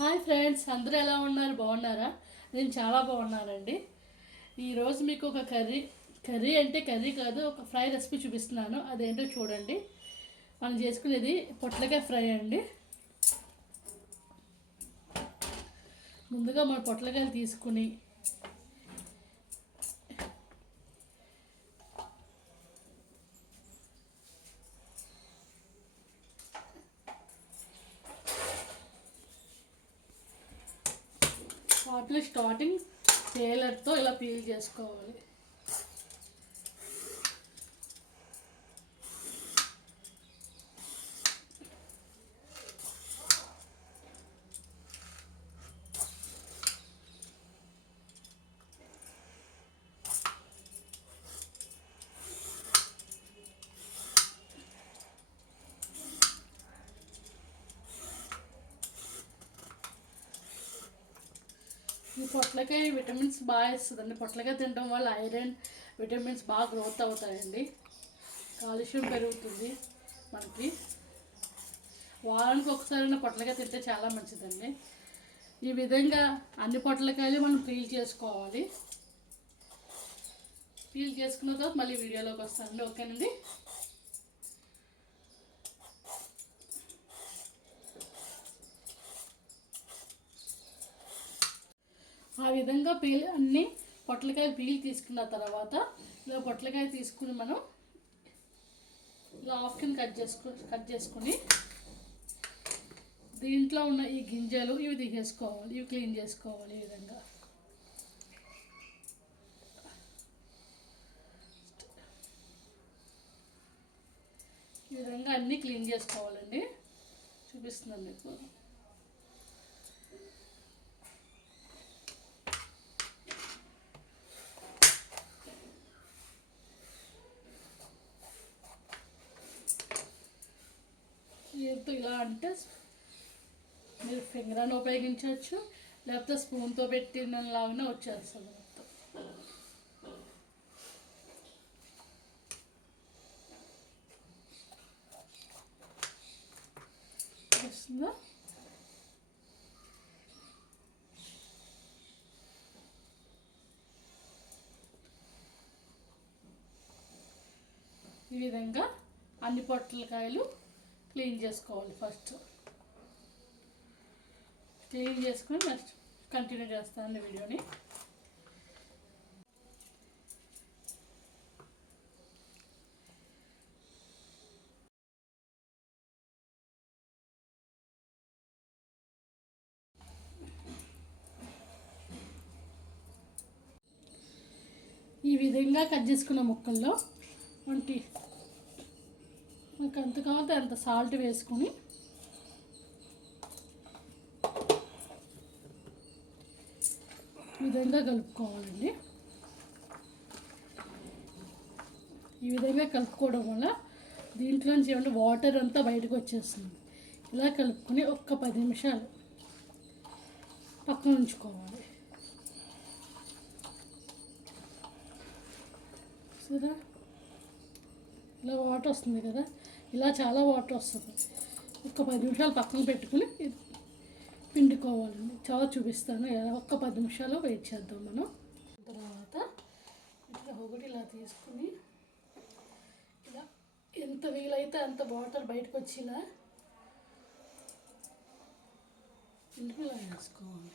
Hi friends, అందరూ ఎలా ఉన్నారు? బాగున్నారా? నేను చాలా బాగున్నానండి. ఈరోజు మీకు ఒక కర్రీ అంటే కర్రీ కాదు, ఒక ఫ్రై రెసిపీ చూపిస్తున్నాను. అదేంటో చూడండి. మనం చేసుకునేది పొట్లకాయ ఫ్రై అండి. ముందుగా మన పొట్లకాయలు తీసుకుని వాటిని స్టార్టింగ్ పేలర్తో ఇలా పీల్ చేసుకోవాలి. ఈ పొట్లకాయ విటమిన్స్ బాగా ఇస్తుందండి. పొట్లకాయ తినడం వల్ల ఐరన్ విటమిన్స్ బాగా గ్రోత్ అవుతాయండి. కాల్షియం పెరుగుతుంది. మనకి వారానికి ఒకసారైనా పొట్లకాయ తింటే చాలా మంచిదండి. ఈ విధంగా అన్ని పొట్లకాయలు మనం పీల్ చేసుకోవాలి. పీల్ చేసుకున్న తర్వాత మళ్ళీ వీడియోలోకి వస్తానండి. ఓకేనండి. ఆ విధంగా అన్ని పొట్లకాయలు పీల్ తీసుకున్న తర్వాత ఇలా పొట్లకాయ తీసుకుని మనం ఇలా హాఫ్ కింద కట్ చేసుకుని దీంట్లో ఉన్న ఈ గింజలు ఇవి తీసేసుకోవాలి. ఇవి క్లీన్ చేసుకోవాలి. ఈ విధంగా అన్నీ క్లీన్ చేసుకోవాలండి. చూపిస్తున్నాను మీకు. చేతితో ఇలా అంటే మీరు ఫింగర్ని ఉపయోగించవచ్చు, లేకపోతే స్పూన్తో పెట్టినలాగానే వచ్చేస్తుంది మొత్తం. వస్తుందా? ఈ విధంగా అన్ని పొట్లకాయలు క్లీన్ చేసుకోవాలి. ఫస్ట్ క్లీన్ చేసుకుని నెక్స్ట్ కంటిన్యూ చేస్తానండి వీడియోని. ఈ విధంగా కట్ చేసుకున్న ముక్కల్లో మనకి ఎంత కావాలంటే అంత సాల్ట్ వేసుకొని ఈ విధంగా కలుపుకోవాలండి. ఈ విధంగా కలుపుకోవడం వల్ల దీంట్లో నుంచి ఏమంటే వాటర్ అంతా బయటకు వచ్చేస్తుంది. ఇలా కలుపుకొని ఒక్క 10 నిమిషాలు పక్కన ఉంచుకోవాలి. సరే, ఇలా వాటర్ వస్తుంది కదా, ఇలా చాలా వాటర్ వస్తుంది. ఒక్క 10 నిమిషాలు పక్కన పెట్టుకుని పిండుకోవాలండి. చాలా చూపిస్తాను. ఒక్క 10 నిమిషాలు వెయిట్ చేద్దాం మనం. తర్వాత ఇట్లా ఒకటి ఇలా తీసుకుని ఇలా ఎంత వీలైతే అంత వాటర్ బయటకు వచ్చేలా ఇలా వేసుకోవాలి.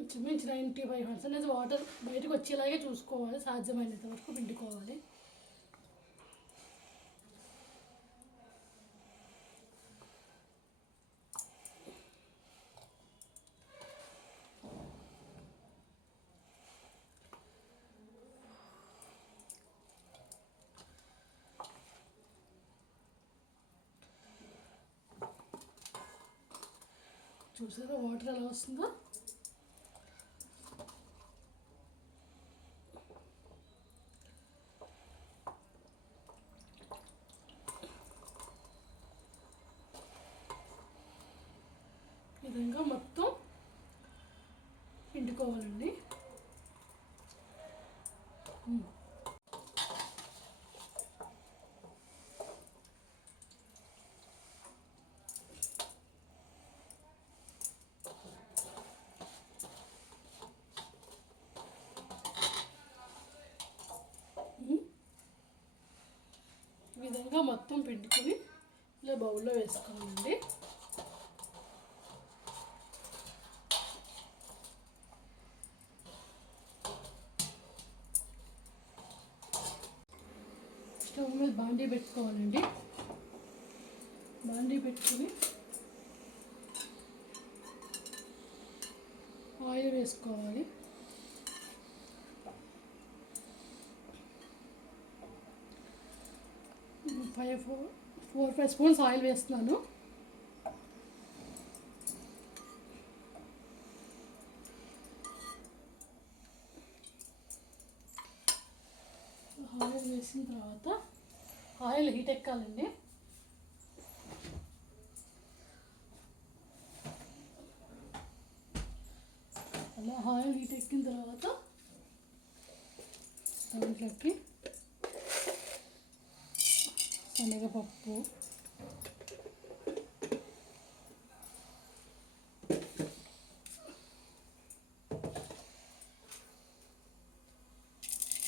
ఇంచుమించు 95% వాటర్ బయటకు వచ్చేలాగే చూసుకోవాలి. సాధ్యమైనంత వరకు పిండుకోవాలి. చూసారా వాటర్ ఎలా వస్తుందో? ఈ విధంగా మొత్తం పిండుకోవాలండి. అంతా మొత్తం పిండుకొని ఇలా బౌల్లో వేసుకోవాలండి. స్టవ్ మీద బాండీ పెట్టుకోవాలండి. బాండీ పెట్టుకొని ఆయిల్ వేసుకోవాలి. ఫోర్ 5 స్పూన్స్ ఆయిల్ వేస్తున్నాను. ఆయిల్ వేసిన తర్వాత ఆయిల్ హీట్ ఎక్కాలండి. అలా ఆయిల్ హీట్ ఎక్కిన తర్వాత దాంట్లోకి శనగపప్పు,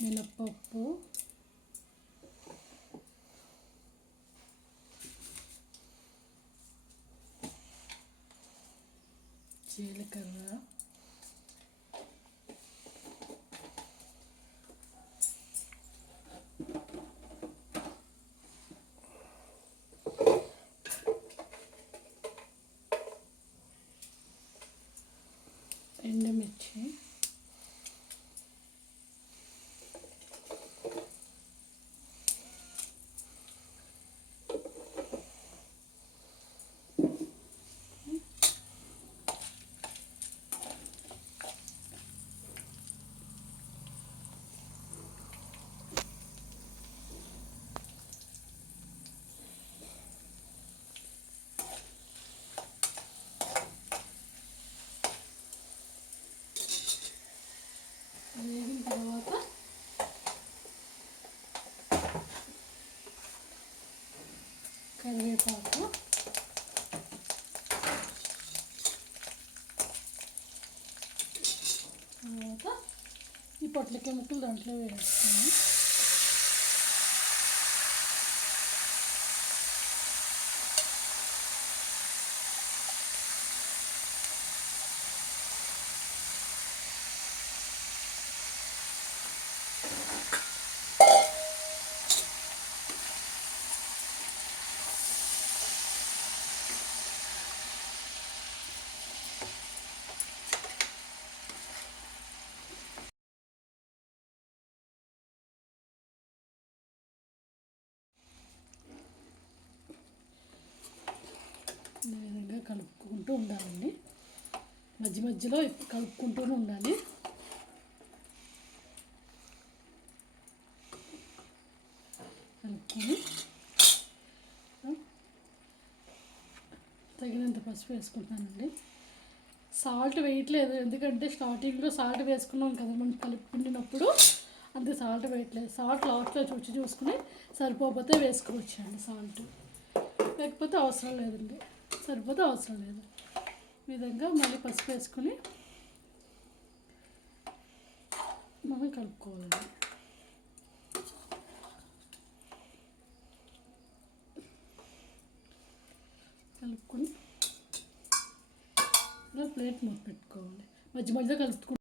మినప్పప్పు, జీలకర్ర, ఎండుమిర్చి, వేగిన తర్వాత కరివేపాకు, తర్వాత ఈ పొట్లకాయ ముక్కలు దాంట్లో వేస్తాను. ఈ విధంగా కలుపుకుంటూ ఉండాలండి. మధ్య మధ్యలో కలుపుకుంటూనే ఉండాలి. కలుపుకొని తగినంత పసుపు వేసుకుంటున్నానండి. సాల్ట్ వేయట్లేదు, ఎందుకంటే స్టార్టింగ్లో సాల్ట్ వేసుకున్నాం కదా మనం కలిపినప్పుడు, అంతే సాల్ట్ వేయట్లేదు. సాల్ట్ లాస్ట్లో చూసుకుని సరిపోతే వేసుకోవచ్చండి. సాల్ట్ లేకపోతే అవసరం లేదండి, సరిపోతే అవసరం లేదు. ఈ విధంగా మళ్ళీ పసుపు వేసుకొని మనం కలుపుకోవాలండి. కలుపుకొని ఇలా ప్లేట్ మూత పెట్టుకోవాలి. మధ్య మధ్యలో కలుపుకుంటూ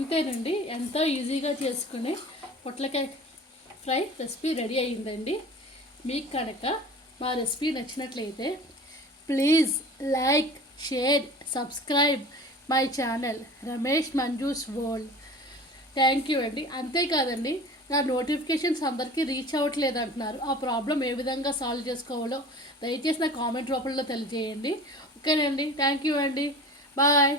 ఇంతేనండి, ఎంతో ఈజీగా చేసుకునే పొట్లకాయ ఫ్రై రెసిపీ రెడీ అయ్యిందండి. మీకు కనుక మా రెసిపీ నచ్చినట్లయితే please like, share, subscribe my channel Ramesh Manju's world. Thank you అండి. అంతేకాదండి, నా నోటిఫికేషన్స్ అందరికీ రీచ్ అవ్వట్లేదు అంటున్నారు. ఆ ప్రాబ్లం ఏ విధంగా సాల్వ్ చేసుకోవాలో దయచేసి నా కామెంట్ రూపంలో తెలియజేయండి. ఓకేనండి, థ్యాంక్ యూ అండి, బాయ్.